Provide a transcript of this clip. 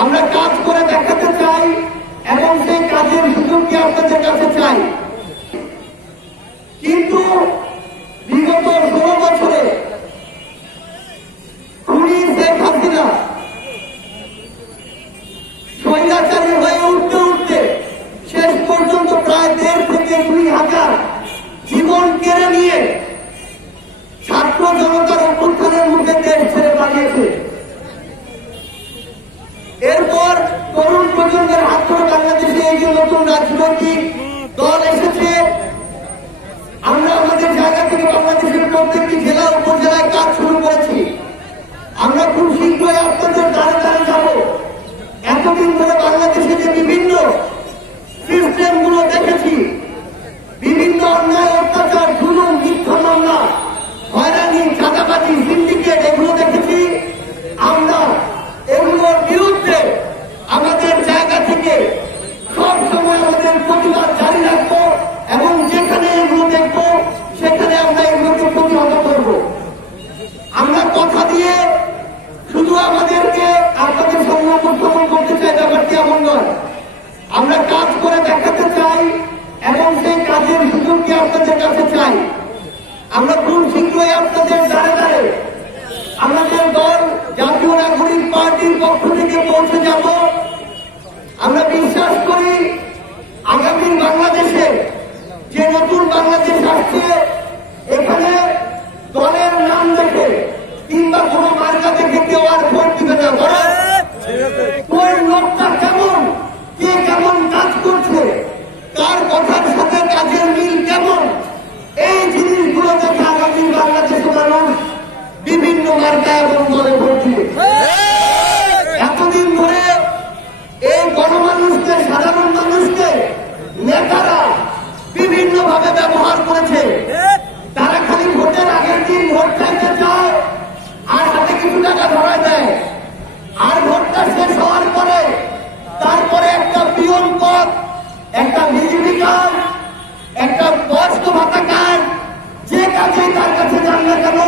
আমরা কাজ করে দেখাতে চাই এবং সেই কাজের সুযোগকে আপনাদের কাছে চাই। কিন্তু বিগত 16 বছরে খুনি শেখ হাসিনা স্বৈরাচারী হয়ে উঠতে উঠতে শেষ পর্যন্ত প্রায় 1,500 থেকে 2,000 জীবন কেড়ে নিয়ে ছাত্র জনতার অভ্যুত্থানের মুখে দেশ ছেড়ে পালিয়েছে। এরপর তরুণ প্রজন্মের হাত ধরে বাংলাদেশে এই যে নতুন রাজনৈতিক দল এসেছে, আমরা আমাদের জায়গা থেকে বাংলাদেশের প্রত্যেকটি জেলা উপজেলায় কাজ শুরু করেছি। আমরা খুব শীঘ্রই আপনাদের দ্বারে দ্বারে যাব। এতদিন ধরে বাংলাদেশে যে বিভিন্ন সিস্টেম গুলো দেখেছি, বিভিন্ন অন্যায় অত্যাচার, জুলুম, মিথ্যা মামলা, হয়রানি, চাঁদাবাজি, সিন্ডিকেট, এগুলো দেখেছি। আমরা এগুলোর বিরুদ্ধে আমাদের জায়গা থেকে সবসময় আমাদের প্রতিবাদ জারি রাখবো এবং যেখানে এগুলো দেখবো সেখানে আমরা এগুলোকে প্রতিহত করব। আমরা কথা দিয়ে শুধু আমাদেরকে আপনাদের সামনে উপস্থাপন করতে চাই, ব্যাপারটি এমন নয়। আমরা কাজ করে দেখাতে চাই এবং সেই কাজের সুযোগকে আপনাদের কাছে চাই। আমরা খুব শীঘ্রই আপনাদের দ্বারে দ্বারে আমাদের দল জাতীয় নাগরিক পার্টির পক্ষ থেকে পৌঁছে যাব। আমরা বিশ্বাস করি আগামী বাংলাদেশে যে নতুন বাংলাদেশ আসছে, এখানে দলের নাম দেখে কিংবা কোনো মার্কা দেখে কেউ আর ভোট দিবে না। কোন লোকটা কেমন, কে কেমন কাজ করছে, তার কথার সাথে কাজের মিল কেমন, এই জিনিসগুলো দেখে আগামী বাংলাদেশের মানুষ বিভিন্ন মার্কা এবং দলে ভোট দিবে। এতদিন ধরে এই গণমানুষকে, সাধারণ মানুষকে নেতারা বিভিন্ন ভাবে ব্যবহার করেছে। তারা খালি ভোটের আগের দিন ভোট চাইতে চায় আর হাতে কিছু টাকা ধরা দেয়, আর ভোটটা শেষ হওয়ার পরে তারপরে একটা পিয়ন পদ, একটা বিজেপি কার্ড, একটা বয়স্ক ভাতা কার্ড, যে কাজে তার কাছে যান না কেন